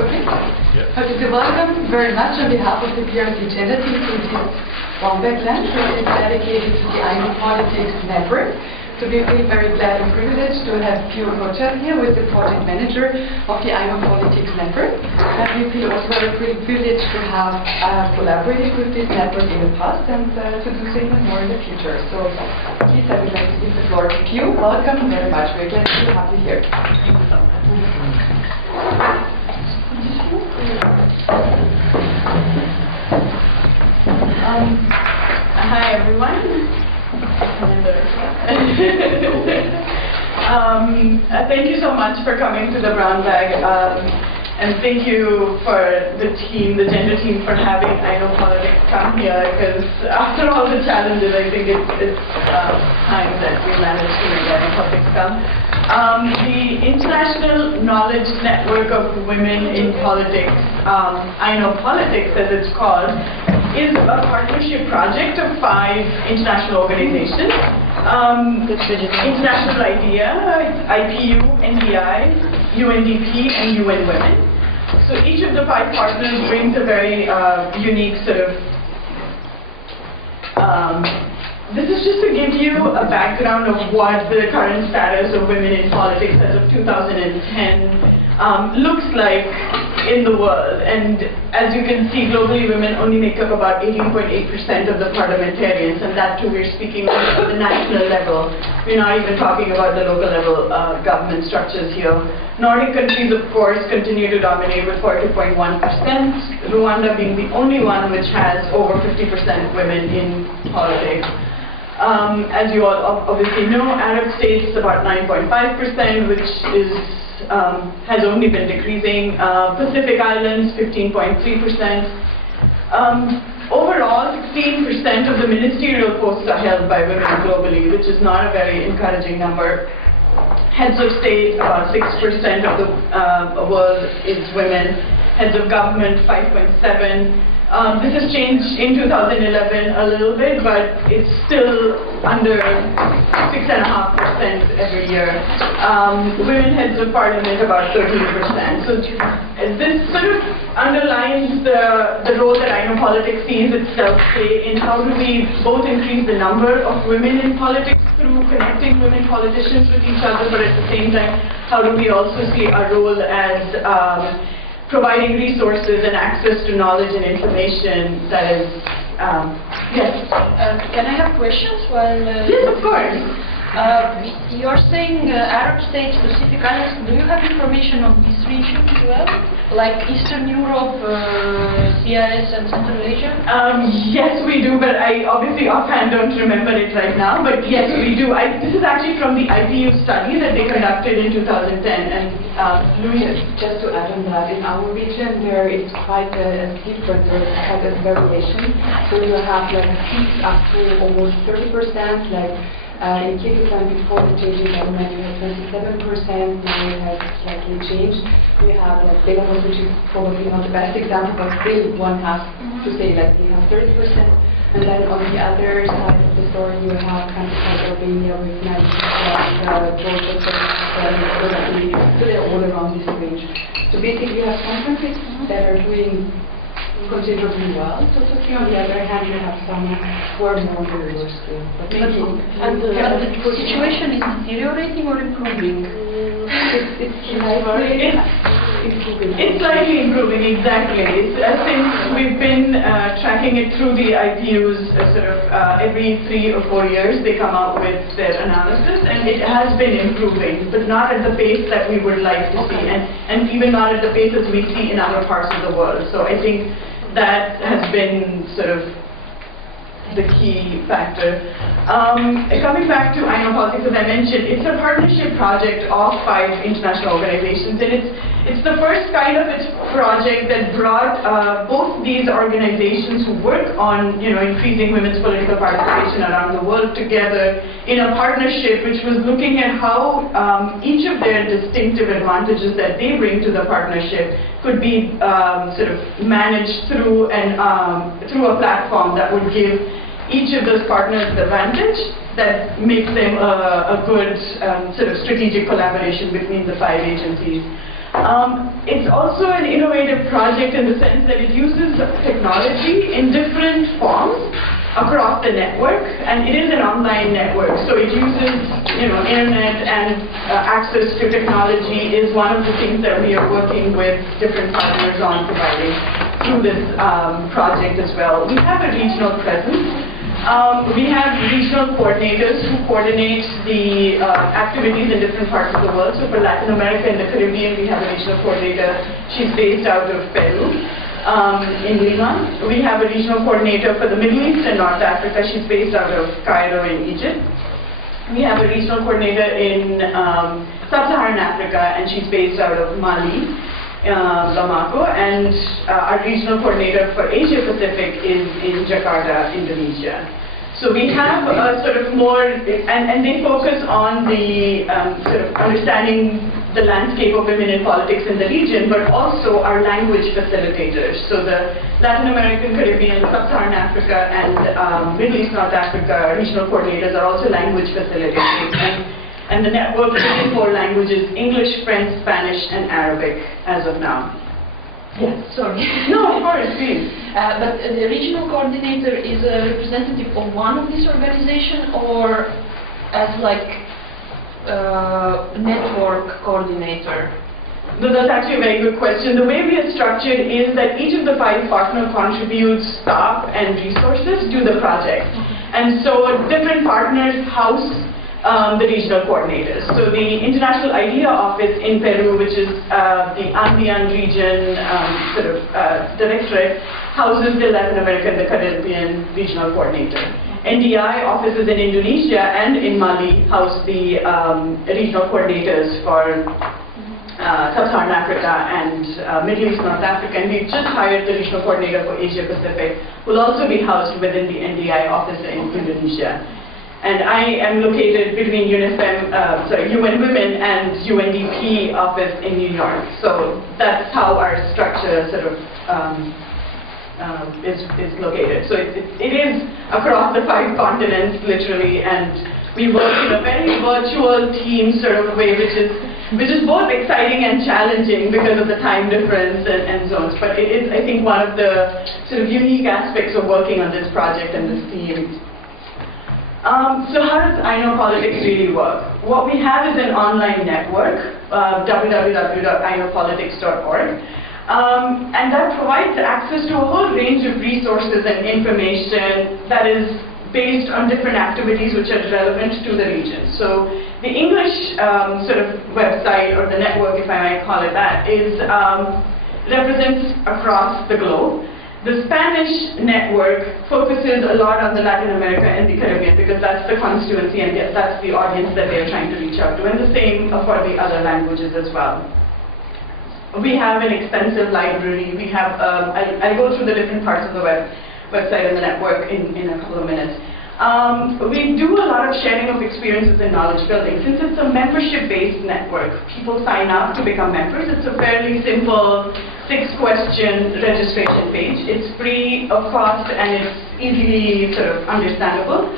Okay. Happy to welcome very much on behalf of the PRC Gender Team to this Wombat Lunch, which is dedicated to the iKNOW Politics Network. So we feel very glad and privileged to have Piyoo Kochar here with the project manager of the iKNOW Politics Network. And we feel also very privileged to have collaborated with this network in the past and to do so even more in the future. So please, I would like to give the floor to Piyoo. Welcome very much. We're glad to have you here. Thank you so much. Hi everyone. Thank you so much for coming to the Brown Bag, and thank you for the team, the gender team, for having iKNOW Politics come here, because after all the challenges, I think it's time that we managed to make iKNOW Politics come. The International Knowledge Network of Women in Politics, iKNOW Politics as it's called, is a partnership project of 5 international organizations. International IDEA, IPU, NDI, UNDP, and UN Women. So each of the 5 partners brings a very unique sort of this is just to give you a background of what the current status of women in politics as of 2010 looks like in the world. And as you can see, globally women only make up about 18.8% of the parliamentarians, and that too we're speaking at the national level. We're not even talking about the local level government structures here. Nordic countries, of course, continue to dominate with 42.1%, Rwanda being the only one which has over 50% women in politics. As you all obviously know, Arab states about 9.5%, which is has only been decreasing. Pacific Islands 15.3%. Overall, 16% of the ministerial posts are held by women globally, which is not a very encouraging number. Heads of state, about 6% of the world is women. Heads of government, 5.7%. This has changed in 2011 a little bit, but it's still under 6.5% every year. Women heads of parliament, about 13%. So this sort of underlines the role that iKNOW Politics sees itself play in how do we both increase the number of women in politics through connecting women politicians with each other, but at the same time, how do we also see our role as providing resources and access to knowledge and information that is, yes. Can I have questions? Yes, of course. You're saying Arab states, Pacific Islands. Do you have information on this region as well? Like Eastern Europe, CIS and Central Asia? Yes, we do, but I obviously offhand don't remember it right now. But yes, we do. This is actually from the IPU study that they conducted in 2010. And Louis, just to add on that, in our region there is quite a difference, there is quite a variation. So you have like peaks up to almost 30%, like in Kyrgyzstan before the change in government you had 27%, now it has slightly changed. You have like Belarus, which is probably not the best example, but still one has to say like they have 30%. And then on the other side of the story you have countries like Albania with 90%, Georgia, so they're all around this range. So basically you have some countries that are doing considerably well, totally. On the other hand, you have some who are more on the lower scale. But the situation is deteriorating or improving? It's slightly improving. It's slightly improving, exactly. Since we've been tracking it through the IPUs sort of every 3 or 4 years, they come out with their analysis, and it has been improving, but not at the pace that we would like to see, and even not at the pace as we see in other parts of the world. So I think that has been sort of the key factor. Coming back to iKNOW Politics, as I mentioned, it's a partnership project of 5 international organizations, and it's the first kind of its project that brought both these organizations who work on increasing women's political participation around the world together in a partnership which was looking at how each of their distinctive advantages that they bring to the partnership could be sort of managed through through a platform that would give each of those partners the advantage that makes them a good sort of strategic collaboration between the 5 agencies. It's also an innovative project in the sense that it uses technology in different forms across the network, and it is an online network, so it uses, internet, and access to technology is one of the things that we are working with different partners on providing through this project as well. We have a regional presence. We have regional coordinators who coordinate the activities in different parts of the world. So for Latin America and the Caribbean, we have a regional coordinator. She's based out of Peru. In Lima. We have a regional coordinator for the Middle East and North Africa. She's based out of Cairo in Egypt. We have a regional coordinator in Sub-Saharan Africa, and she's based out of Mali, Bamako, and our regional coordinator for Asia Pacific is in Jakarta, Indonesia. So we have sort of more, and they focus on the sort of understanding the landscape of women in politics in the region, but also our language facilitators. So the Latin American, Caribbean, Sub-Saharan Africa, and Middle East, North Africa regional coordinators are also language facilitators. And the network is in 4 languages: English, French, Spanish, and Arabic as of now. Yes, sorry. No, of course, please. But the regional coordinator is a representative of one of these organizations, or as like network coordinator? No, that's actually a very good question. The way we are structured is that each of the 5 partners contributes staff and resources to the project. And so different partners house the regional coordinators. So the International IDEA office in Peru, which is the Andean region directorate, houses the Latin American, the Caribbean regional coordinator. NDI offices in Indonesia and in Mali house the regional coordinators for Sub-Saharan Africa and Middle East, North Africa. And we've just hired the regional coordinator for Asia Pacific, who will also be housed within the NDI office in Indonesia. And I am located between UN Women and UNDP office in New York. So that's how our structure sort of is located. So it is across the 5 continents, literally, and we work in a very virtual team sort of way, which is both exciting and challenging because of the time difference and zones. But it is, I think, one of the sort of unique aspects of working on this project and this team. So how does iKNOW Politics really work? What we have is an online network, www.iknowpolitics.org, and that provides access to a whole range of resources and information that is based on different activities which are relevant to the region. So the English sort of website, or the network, if I might call it that, represents across the globe. The Spanish network focuses a lot on the Latin America and the Caribbean because that's the constituency and that's the audience that they're trying to reach out to, and the same for the other languages as well. We have an extensive library. We have, I'll go through the different parts of the website and the network in a couple of minutes. We do a lot of sharing of experiences and knowledge building. Since it's a membership-based network, people sign up to become members. It's a fairly simple 6-question registration page. It's free of cost and it's easily sort of understandable.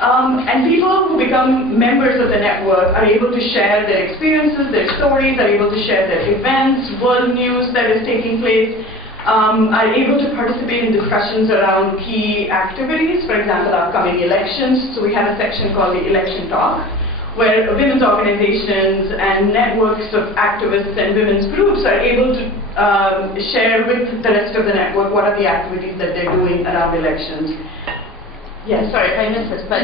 And people who become members of the network are able to share their experiences, their stories, are able to share their events, world news that is taking place, are able to participate in discussions around key activities, for example, upcoming elections. So we have a section called the Election Talk, where women's organizations and networks of activists and women's groups are able to share with the rest of the network what are the activities that they're doing around elections. Yes. Sorry if I missed this, but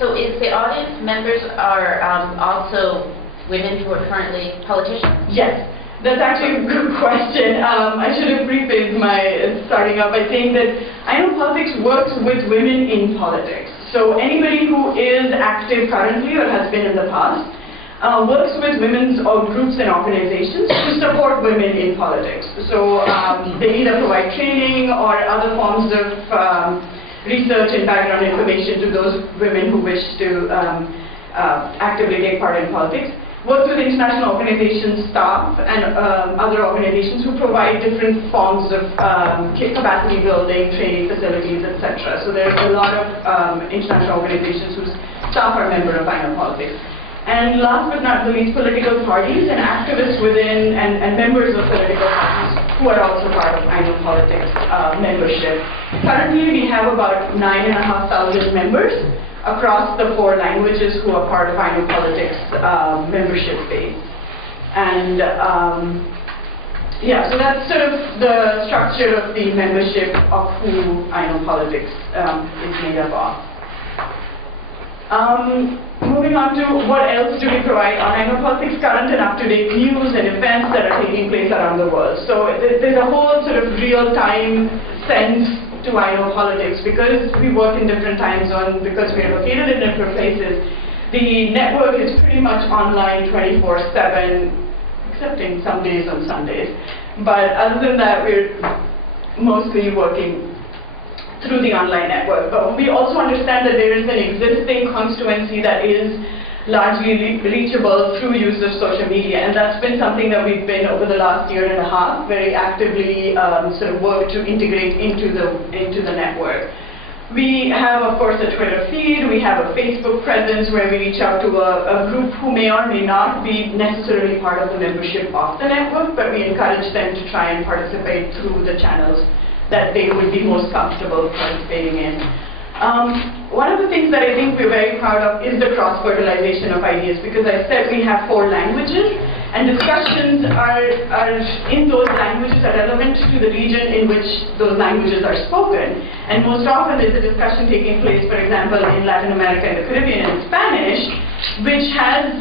so if the audience members are also women who are currently politicians? Yes. That's actually a good question. I should have prefaced my starting up by saying that iKNOW Politics works with women in politics. So anybody who is active currently or has been in the past works with women's groups and organizations to support women in politics. So they either provide training or other forms of research and background information to those women who wish to actively take part in politics. Work with international organizations, staff, and other organizations who provide different forms of capacity building, training facilities, etc. So there's a lot of international organizations whose staff are members of iKNOW Politics. And last but not least, political parties and activists within and members of political parties who are also part of iKNOW Politics membership. Currently, we have about 9,500 members across the 4 languages who are part of iKNOW Politics membership base. And yeah, so that's sort of the structure of the membership of who iKNOW Politics is made up of. Moving on to what else do we provide on iKNOW Politics, current and up-to-date news and events that are taking place around the world. So there's a whole sort of real-time sense to iKNOW Politics because we work in different time zones, because we are located in different places. The network is pretty much online 24/7, excepting some days on Sundays. But other than that, we're mostly working through the online network. But we also understand that there is an existing constituency that is largely reachable through use of social media, and that's been something that we've been over the last year and a half very actively sort of work to integrate into the network. We have, of course, a Twitter feed. We have a Facebook presence where we reach out to a group who may or may not be necessarily part of the membership of the network, but we encourage them to try and participate through the channels that they would be most comfortable participating in. One of the things that I think we're very proud of is the cross-fertilization of ideas, because I said we have 4 languages, and discussions are in those languages are relevant to the region in which those languages are spoken. And most often there's a discussion taking place, for example, in Latin America and the Caribbean in Spanish, which has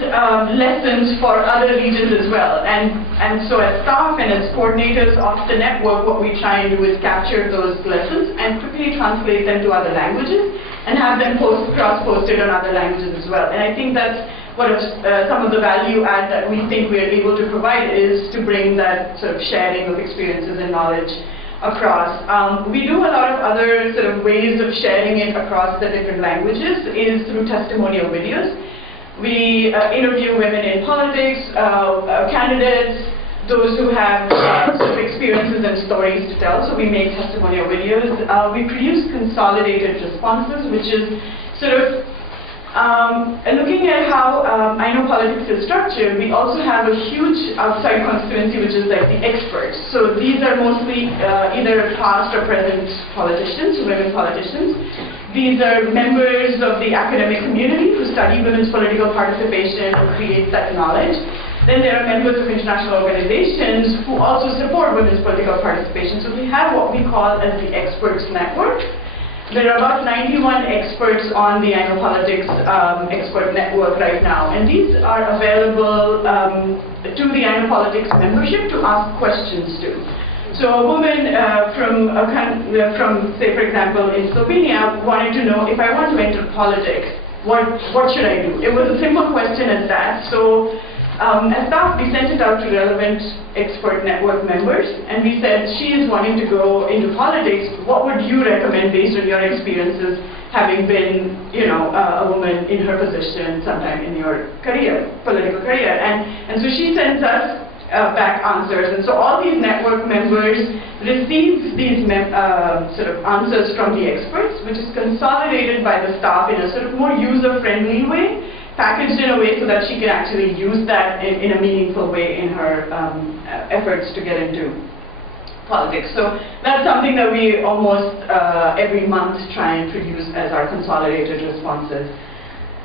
lessons for other regions as well. And so as staff and as coordinators of the network, what we try and do is capture those lessons and quickly translate them to other languages and have them cross-posted on other languages as well. And I think that's what some of the value add that we think we are able to provide is to bring that sort of sharing of experiences and knowledge across. We do a lot of other sort of ways of sharing it across the different languages is through testimonial videos. We interview women in politics, candidates, those who have sort of experiences and stories to tell, so we make testimonial videos. We produce consolidated responses, which is sort of looking at how iKNOW Politics is structured. We also have a huge outside constituency, which is like the experts. So these are mostly either past or present politicians, women politicians. These are members of the academic community who study women's political participation and create that knowledge. Then there are members of international organizations who also support women's political participation. So we have what we call as the experts network. There are about 91 experts on the iKNOW Politics expert network right now, and these are available to the iKNOW Politics membership to ask questions to. So a woman from, say, for example, in Slovenia wanted to know, if I want to enter politics, what should I do? It was a simple question as that. So as staff, we sent it out to relevant expert network members, and we said, she is wanting to go into politics. What would you recommend based on your experiences, having been, you know, a woman in her position sometime in your career, political career? And so she sends us back answers, and so all these network members receive these sort of answers from the experts, which is consolidated by the staff in a sort of more user-friendly way, packaged in a way so that she can actually use that in a meaningful way in her efforts to get into politics. So that's something that we almost every month try and produce as our consolidated responses.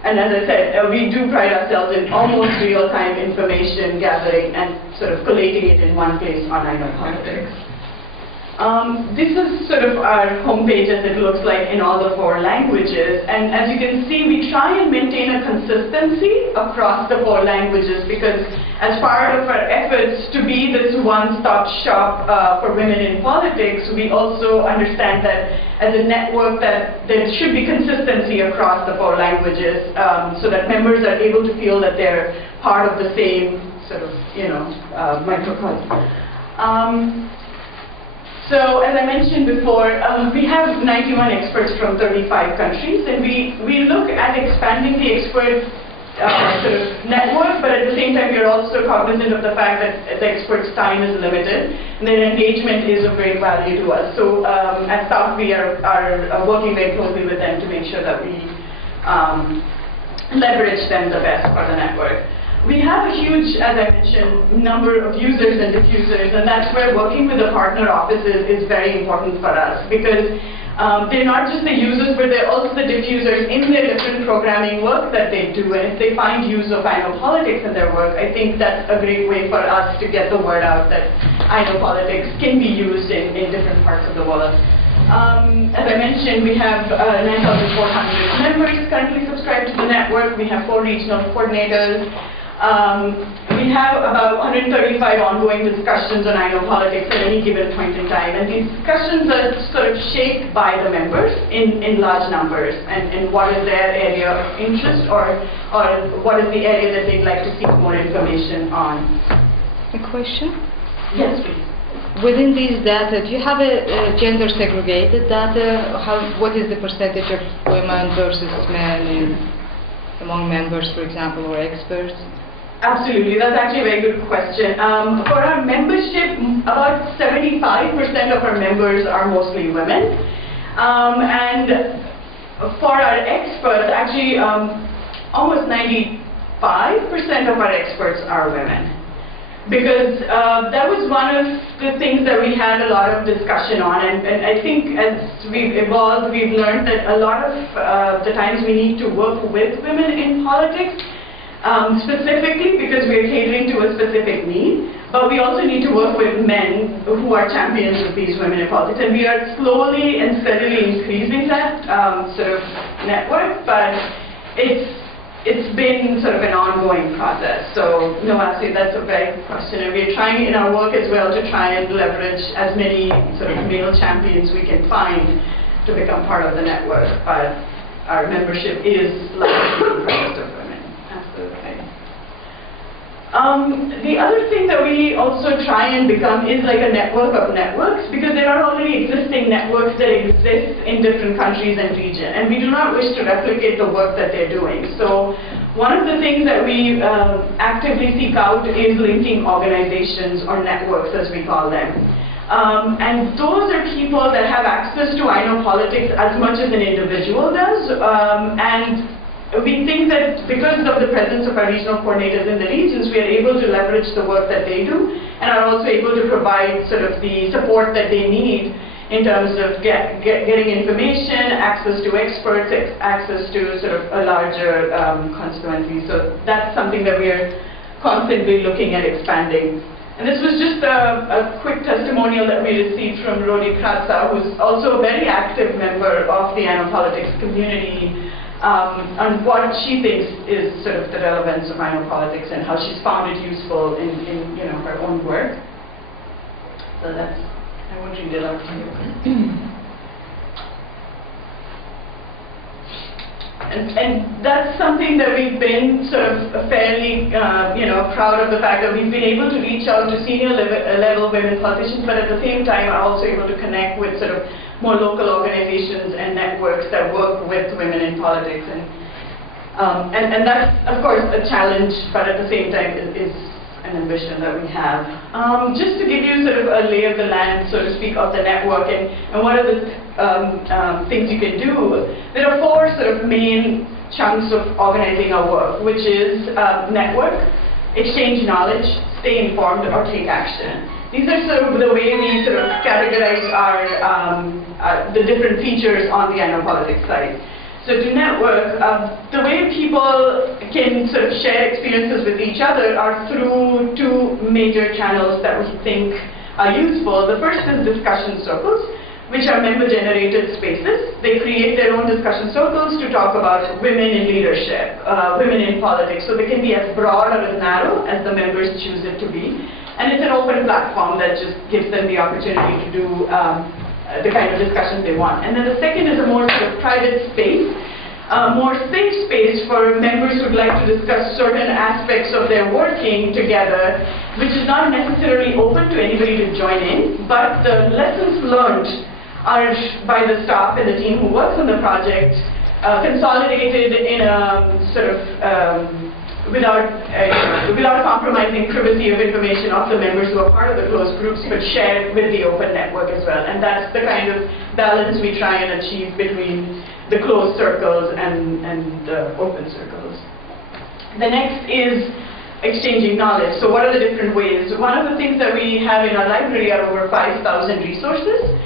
And as I said, we do pride ourselves in almost real-time information gathering and sort of collating it in one place on iKNOW Politics. This is sort of our homepage as it looks like in all the 4 languages, and as you can see, we try and maintain a consistency across the 4 languages, because as part of our efforts to be this one-stop shop for women in politics, we also understand that as a network that there should be consistency across the 4 languages, so that members are able to feel that they're part of the same sort of, you know, microcosm. So as I mentioned before, we have 91 experts from 35 countries, and we look at expanding the expert sort of network, but at the same time we are also cognizant of the fact that the experts' time is limited, and their engagement is of great value to us. So as staff, we are working very closely with them to make sure that we leverage them the best for the network. We have a huge, as I mentioned, number of users and diffusers, and that's where working with the partner offices is very important for us, because they're not just the users, but they're also the diffusers in their different programming work that they do. And if they find use of iKNOW Politics in their work, I think that's a great way for us to get the word out that iKNOW Politics can be used in different parts of the world. As I mentioned, we have 9,400 members currently subscribed to the network. We have 4 regional coordinators. We have about 135 ongoing discussions on iKNOW Politics at any given point in time, and these discussions are sort of shaped by the members in large numbers, and what is their area of interest, or what is the area that they'd like to seek more information on. A question? Yes, please. Within these data, do you have a gender segregated data? What is the percentage of women versus men among members, for example, or experts? Absolutely, that's actually a very good question. For our membership, about 75% of our members are mostly women. And for our experts, actually almost 95% of our experts are women. Because that was one of the things that we had a lot of discussion on, and I think as we've evolved, we've learned that a lot of the times we need to work with women in politics, specifically because we're catering to a specific need, but we also need to work with men who are champions of these women in politics, and we are slowly and steadily increasing that sort of network, but it's been sort of an ongoing process. So no, actually that's a very good question, and we're trying in our work as well to try and leverage as many sort of male champions we can find to become part of the network, but our membership is largely comprised of women. Absolutely. The other thing that we also try and become is like a network of networks, because there are already existing networks that exist in different countries and regions, and we do not wish to replicate the work that they're doing. So one of the things that we actively seek out is linking organizations or networks, as we call them. And those are people that have access to iKNOW Politics as much as an individual does, and we think that because of the presence of our regional coordinators in the regions, we are able to leverage the work that they do, and are also able to provide sort of the support that they need in terms of getting information, access to experts, access to sort of a larger constituency. So that's something that we are constantly looking at expanding. And this was just a quick testimonial that we received from Rodi Kratza, who's also a very active member of the iKNOW Politics community, on what she thinks is sort of the relevance of iKNOW Politics and how she's found it useful in her own work. So that's, I won't read it out to you. And that's something that we've been sort of fairly, proud of the fact that we've been able to reach out to senior level women politicians, but at the same time are also able to connect with sort of more local organizations and networks that work with women in politics. And that's, of course, a challenge, but at the same time is an ambition that we have. Just to give you sort of a lay of the land, so to speak, of the network and what are the things you can do, there are 4 sort of main chunks of organizing our work, which is network, exchange knowledge, stay informed, or take action. These are sort of the way we sort of categorize the different features on the iKNOW Politics site. So to network, the way people can sort of share experiences with each other are through 2 major channels that we think are useful. The first is discussion circles, which are member-generated spaces. They create their own discussion circles to talk about women in leadership, women in politics. So they can be as broad or as narrow as the members choose it to be. And it's an open platform that just gives them the opportunity to do the kind of discussions they want. And then the second is a more sort of private space, more safe space for members who'd like to discuss certain aspects of their working together, which is not necessarily open to anybody to join in, but the lessons learned are by the staff and the team who works on the project, consolidated in a sort of without compromising privacy of information of the members who are part of the closed groups, but shared with the open network as well. And that's the kind of balance we try and achieve between the closed circles and the open circles. The next is exchanging knowledge. So what are the different ways? One of the things that we have in our library are over 5,000 resources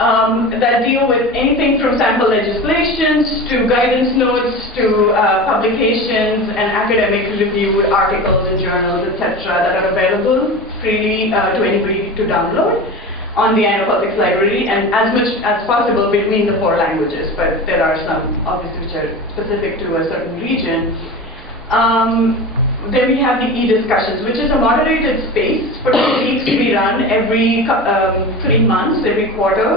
that deal with anything from sample legislations to guidance notes to publications and academic reviewed articles in journals, etc., that are available freely to anybody to download on the iKNOW Publics Library, and as much as possible between the 4 languages, but there are some obviously which are specific to a certain region. Then we have the e-discussions, which is a moderated space for 2 weeks we run every 3 months, every quarter.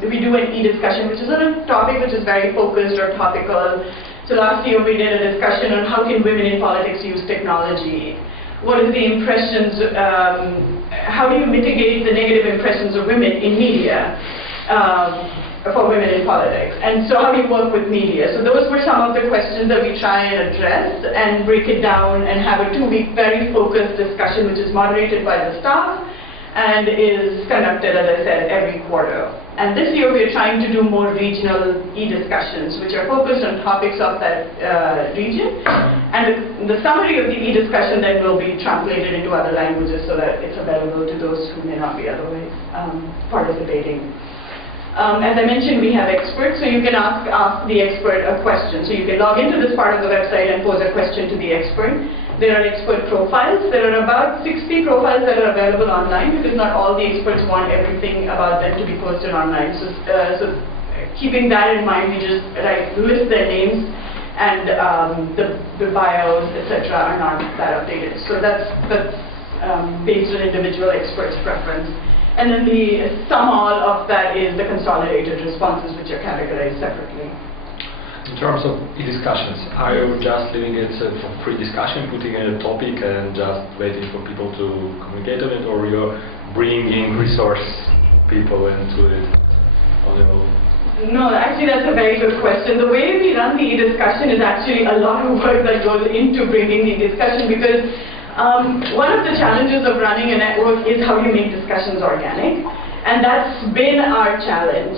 We do an e-discussion, which is on a topic which is very focused or topical. So last year we did a discussion on how can women in politics use technology. What is the impressions, how do you mitigate the negative impressions of women in media? For women in politics, and so how do you work with media? So those were some of the questions that we try and address and break it down and have a 2-week very focused discussion, which is moderated by the staff and is conducted, as I said, every quarter. And this year we are trying to do more regional e-discussions, which are focused on topics of that region. And the summary of the e-discussion then will be translated into other languages so that it's available to those who may not be otherwise participating. As I mentioned, we have experts, so you can ask the expert a question. So you can log into this part of the website and pose a question to the expert. There are expert profiles. There are about 60 profiles that are available online, because not all the experts want everything about them to be posted online. So keeping that in mind, we just list their names, and the bios, etc., are not that updated. So that's based on individual experts' preference. And then the sum all of that is the consolidated responses, which are categorized separately. In terms of e-discussions, are you just leaving it for free discussion, putting in a topic and just waiting for people to communicate on it, or you're bringing resource people into it on your own? No, actually that's a very good question. The way we run the e-discussion is actually a lot of work that goes into bringing the discussion, because one of the challenges of running a network is how you make discussions organic, and that's been our challenge,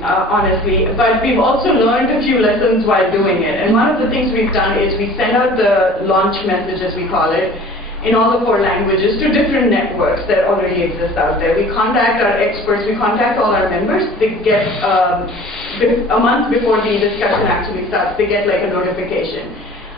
honestly. But we've also learned a few lessons while doing it, and one of the things we've done is we send out the launch message, as we call it, in all the 4 languages to different networks that already exist out there. We contact our experts, we contact all our members. They get, a month before the discussion actually starts, they get like a notification.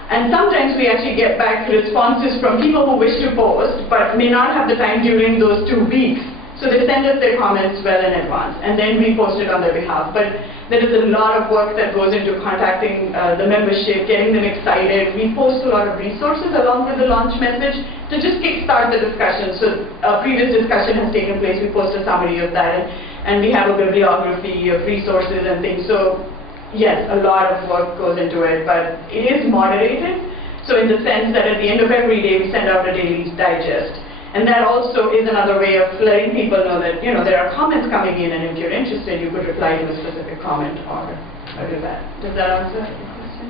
And sometimes we actually get back responses from people who wish to post, but may not have the time during those 2 weeks. So they send us their comments well in advance, and then we post it on their behalf. But there is a lot of work that goes into contacting the membership, getting them excited. We post a lot of resources along with the launch message to just kickstart the discussion. So a previous discussion has taken place, we post a summary of that, and we have a bibliography of resources and things. So yes, a lot of work goes into it, but it is moderated. So in the sense that at the end of every day we send out a daily digest. And that also is another way of letting people know that, there are comments coming in, and if you're interested, you could reply to a specific comment or do that. Does that answer the question?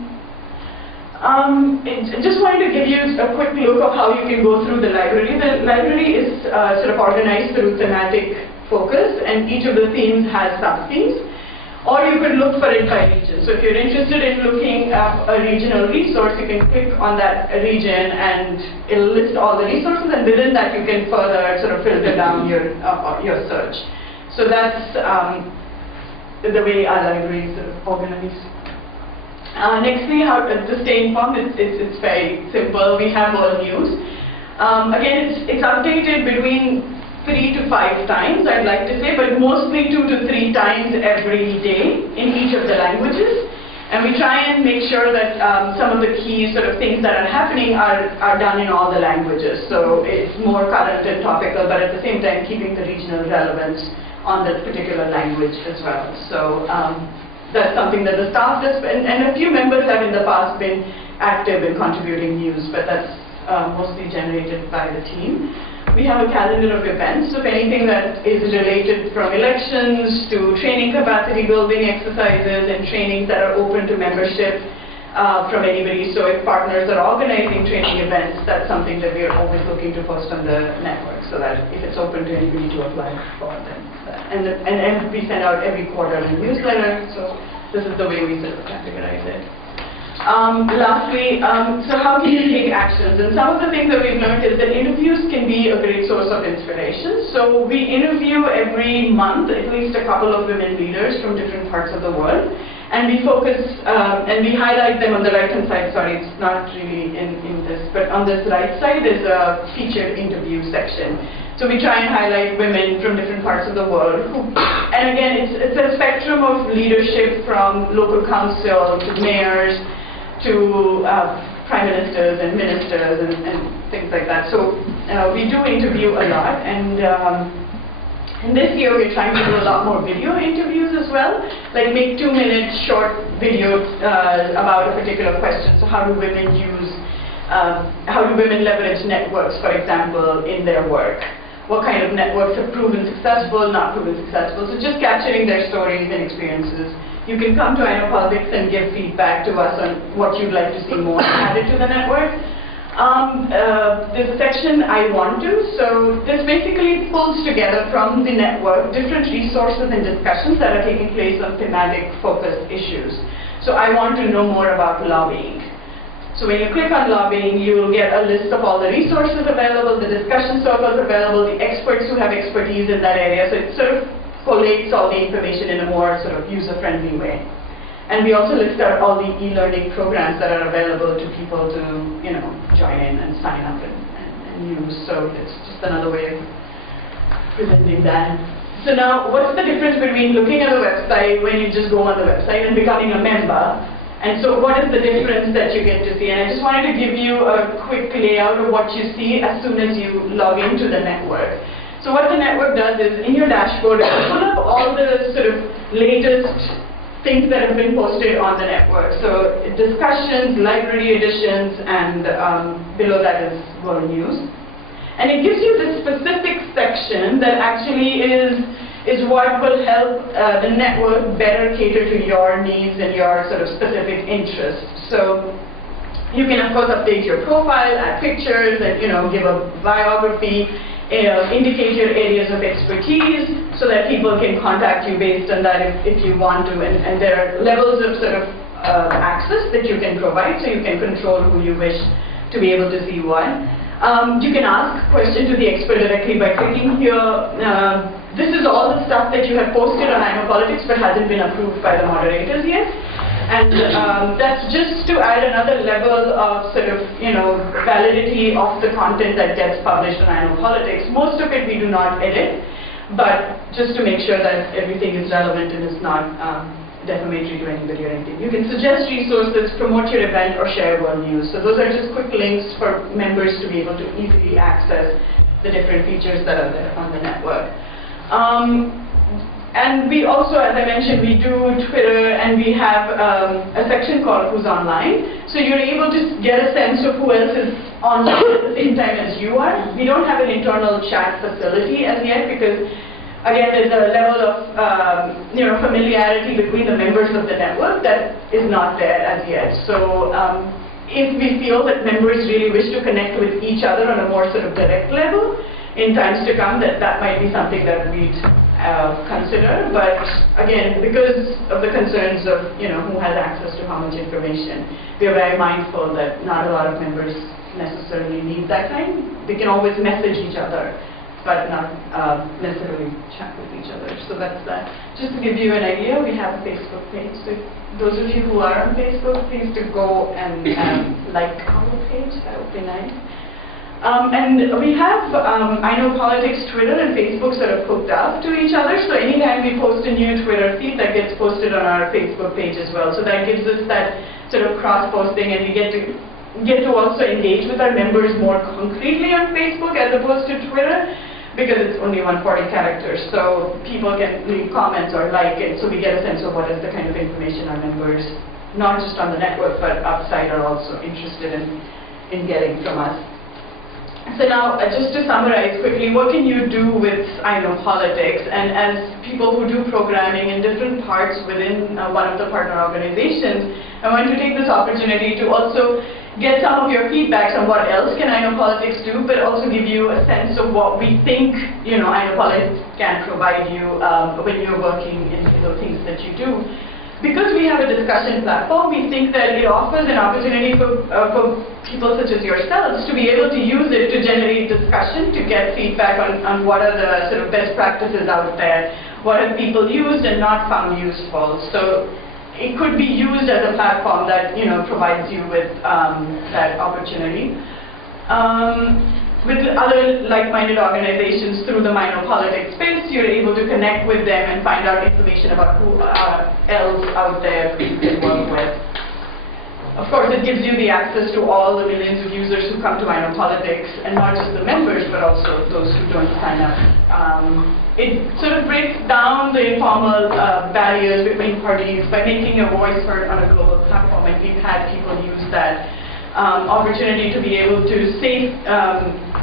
Just wanted to give you a quick look of how you can go through the library. The library is sort of organized through thematic focus, and each of the themes has sub-themes. Or you could look for it by region. So if you're interested in looking at a regional resource, you can click on that region and it'll list all the resources, and within that you can further sort of filter down your search. So that's the way our library is sort of organized. Nextly, how to stay informed, it's very simple. We have all news. Again, it's updated between 3 to 5 times, I'd like to say, but mostly 2 to 3 times every day in each of the languages. And we try and make sure that some of the key sort of things that are happening are done in all the languages. So it's more current and topical, but at the same time keeping the regional relevance on that particular language as well. So that's something that the staff does, and a few members have in the past been active in contributing news, but that's mostly generated by the team. We have a calendar of events, so anything that is related from elections to training capacity building exercises and trainings that are open to membership from anybody. So if partners are organizing training events, that's something that we are always looking to post on the network, so that if it's open to anybody to apply for, then and we send out every quarter a newsletter. So this is the way we sort of categorize it. Lastly, so how can you take actions? And some of the things that we've learned is that interviews can be a great source of inspiration. So we interview every month at least a couple of women leaders from different parts of the world. And we focus, and we highlight them on the right-hand side. Sorry, it's not really in this, but on this right side there's a featured interview section. So we try and highlight women from different parts of the world. And again, it's a spectrum of leadership, from local council to mayors to prime ministers and ministers and things like that. So we do interview a lot, and this year we're trying to do a lot more video interviews as well, like make 2-minute short videos about a particular question. So how do women leverage networks, for example, in their work? What kind of networks have proven successful, not proven successful? So just capturing their stories and experiences. You can come to iKNOW Politics and give feedback to us on what you'd like to see more added to the network. There's a section I want to, so this basically pulls together from the network different resources and discussions that are taking place on thematic focused issues. So I want to know more about lobbying. So when you click on lobbying, you will get a list of all the resources available, the discussion circles available, the experts who have expertise in that area. So it sort of collates all the information in a more sort of user-friendly way. And we also list out all the e-learning programs that are available to people to, join in and sign up and use. So it's just another way of presenting that. So now, what's the difference between looking at a website when you just go on the website and becoming a member? And so what is the difference that you get to see? And I just wanted to give you a quick layout of what you see as soon as you log into the network. So what the network does is, in your dashboard, it will pull up all the sort of latest things that have been posted on the network. So discussions, library editions, and below that is world news. And it gives you this specific section that actually is what will help the network better cater to your needs and your sort of specific interests. So you can, of course, update your profile, add pictures, and give a biography, indicate your areas of expertise so that people can contact you based on that if you want to. And there are levels of sort of access that you can provide, so you can control who you wish to be able to see what. You can ask questions to the expert directly by clicking here. This is all the stuff that you have posted on iKNOW Politics but hasn't been approved by the moderators yet. And that's just to add another level of sort of, validity of the content that gets published on iKNOW Politics. Most of it we do not edit, but just to make sure that everything is relevant and is not defamatory to anybody or anything. You can suggest resources, promote your event, or share world news. So those are just quick links for members to be able to easily access the different features that are there on the network. And we also, as I mentioned, we do Twitter, and we have a section called Who's Online. So you're able to get a sense of who else is online at the same time as you are. We don't have an internal chat facility as yet because, again, there's a level of familiarity between the members of the network that is not there as yet. So if we feel that members really wish to connect with each other on a more sort of direct level in times to come, that might be something that we'd consider. But again, because of the concerns of who has access to how much information, we are very mindful that not a lot of members necessarily need that kind. They can always message each other, but not necessarily chat with each other. So that's that. Just to give you an idea, we have a Facebook page. So those of you who are on Facebook, please do go and like our page. That would be nice. And we have iKNOW Politics Twitter and Facebook sort of hooked up to each other. So anytime we post a new Twitter feed, that gets posted on our Facebook page as well. So that gives us that sort of cross-posting, and we get to also engage with our members more concretely on Facebook as opposed to Twitter, because it's only 140 characters. So people can leave comments or like it, so we get a sense of what is the kind of information our members, not just on the network, but outside, are also interested in getting from us. So now, just to summarize quickly, what can you do with iKNOW politics? And as people who do programming in different parts within one of the partner organizations, I want to take this opportunity to also get some of your feedback on what else can iKNOW politics do, but also give you a sense of what we think, iKNOW politics can provide you when you're working in the things that you do. Because we have a discussion platform, we think that it offers an opportunity for people such as yourselves to be able to use it to generate discussion, to get feedback on what are the sort of best practices out there, what have people used and not found useful. So it could be used as a platform that provides you with that opportunity. With other like-minded organizations through the iKNOW politics space, you're able to connect with them and find out information about who else out there you can work with. Of course, it gives you the access to all the millions of users who come to iKNOW politics, and not just the members, but also those who don't sign up. It sort of breaks down the informal barriers between parties by making your voice heard on a global platform, and we've had people use that opportunity to be able to say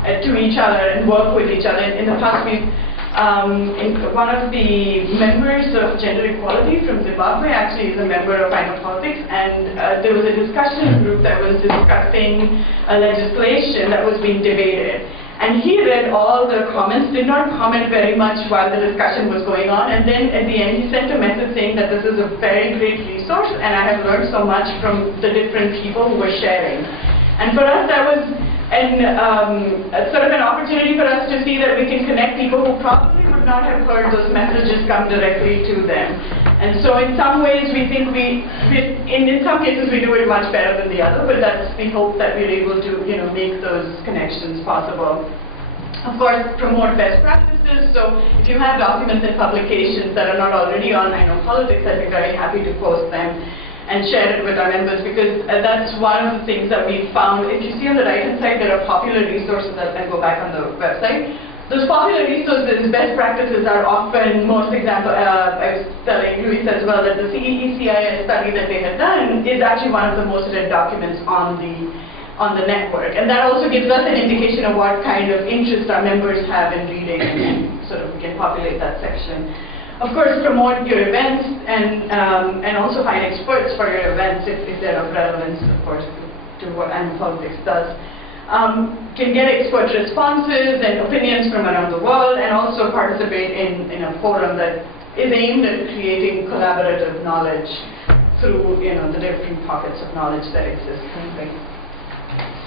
to each other and work with each other. In the past, one of the members of Gender Equality from Zimbabwe actually is a member of iKNOW politics, and there was a discussion group that was discussing legislation that was being debated. And he read all the comments, did not comment very much while the discussion was going on, and then at the end he sent a message saying that this is a very great resource and I have learned so much from the different people who were sharing. And for us that was sort of an opportunity for us to see that we can connect people who probably would not have heard those messages come directly to them. And so in some ways we think in some cases we do it much better than the other, but we hope that we're able to make those connections possible. Of course, promote best practices. So if you have documents and publications that are not already on iKNOW politics, I'd be very happy to post them and share it with our members, because that's one of the things that we found. If you see on the right-hand side, there are popular resources that can go back on the website. Those popular resources, best practices, are often most example. I was telling Luis as well that the CEE-CIS study that they had done is actually one of the most read documents on the network, and that also gives us an indication of what kind of interest our members have in reading, and sort of we can populate that section. Of course, promote your events and also find experts for your events if they're of relevance, of course, to what iKNOW politics does. Can get expert responses and opinions from around the world, and also participate in a forum that is aimed at creating collaborative knowledge through the different pockets of knowledge that exist.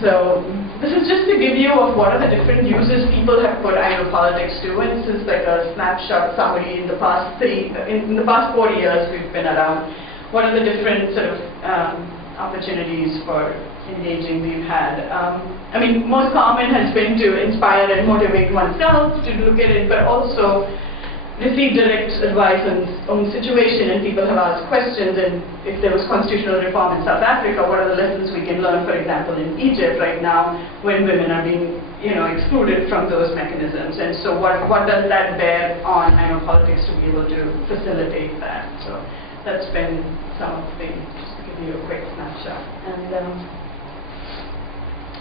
So this is just to give you of what are the different uses people have put iKNOW politics to, and this is like a snapshot summary in the past 4 years we've been around. What are the different sort of opportunities for engaging we've had? I mean, most common has been to inspire and motivate oneself to look at it, but also receive direct advice on the situation, and people have asked questions, and if there was constitutional reform in South Africa, what are the lessons we can learn, for example, in Egypt right now when women are being excluded from those mechanisms, and so what does that bear on iKNOW politics to be able to facilitate that. So that's been some of the, just to give you a quick snapshot.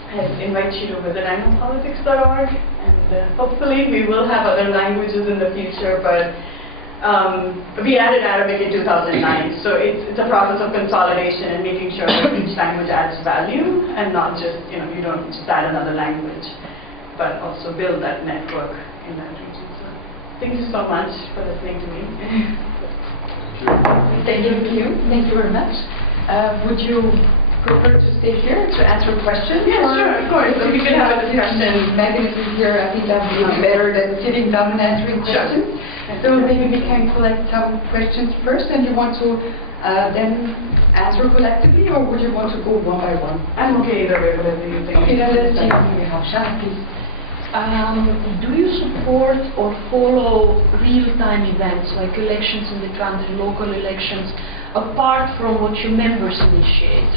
And I invite you to visit iKnowPolitics.org, and hopefully we will have other languages in the future, but we added Arabic in 2009, so it's a process of consolidation and making sure that each language adds value, and not just, you don't just add another language, but also build that network in that region. So thank you so much for listening to me. Thank you, Piyoo. Thank you very much. Would you prefer to stay here to answer questions? Yeah, sure, of course. So we can have a discussion. Mechanism here, I think that would be better than sitting down and answering questions. So maybe we can collect some questions first, and you want to then answer collectively, or would you want to go one by one? I'm okay either way, whatever you think. Okay, then let's see who we have. Shana, please. Do you support or follow real-time events like elections in the country, local elections, apart from what your members initiate?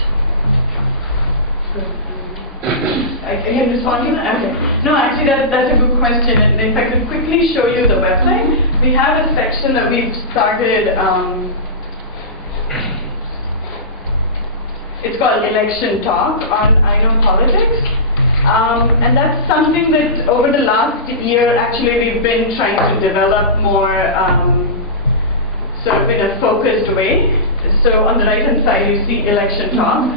I can respond to that? Okay. No, actually that's a good question, and if I could quickly show you the website. We have a section that we've started, it's called Election Talk on iKNOW Politics, And that's something that over the last year, actually, we've been trying to develop more sort of in a focused way. So on the right-hand side, you see election talk.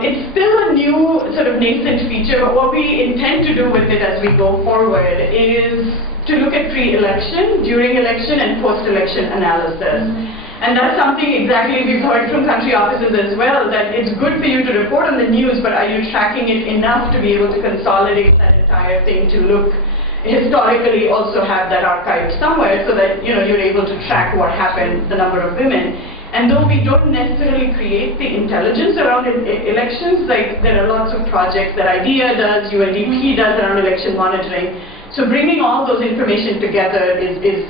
It's still a new sort of nascent feature, but what we intend to do with it as we go forward is to look at pre-election, during election, and post-election analysis. And that's something exactly we've heard from country offices as well, that it's good for you to report on the news, but are you tracking it enough to be able to consolidate that entire thing to look historically, also have that archived somewhere so that you're able to track what happened, the number of women. And though we don't necessarily create the intelligence around elections, like there are lots of projects that IDEA does, UNDP does around election monitoring. So bringing all those information together is